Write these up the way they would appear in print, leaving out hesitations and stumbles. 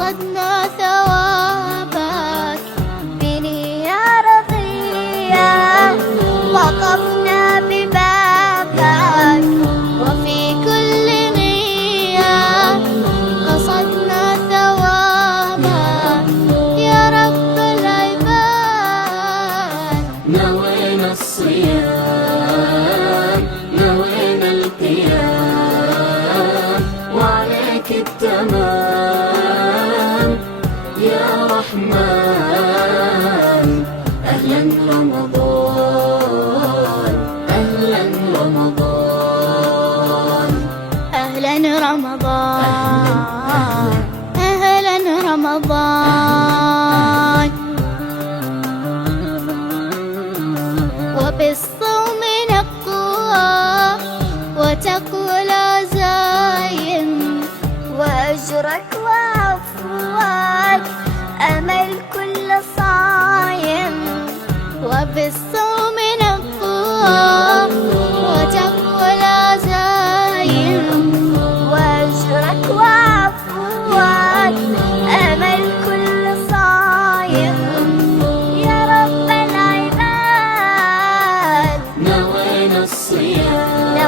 قصدنا ثوابك بنية رضية، وقفنا ببابك وفي كل نية قصدنا ثوابك يا رب العباد. نوينا الصيام، نوينا القيام، وعليك التمام يا رحمن. أهلا رمضان، أهلا رمضان، أهلا رمضان، أهلا رمضان. وبالصوم نقوى وتقوى العزايم، وأجرك وعفوك أمل كل صايم. وبالصوم نقوى وتقوى العزايم، وأجرك وعفوك أمل كل صايم يا رب العباد. نوينا الصيام،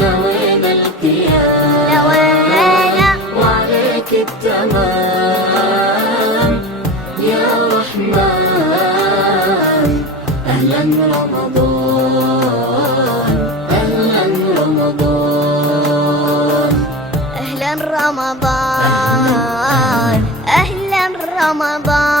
نوينا القيام، وعليك التمام يا رحمن. أهلا رمضان، أهلا رمضان، أهلا رمضان، أهلا رمضان.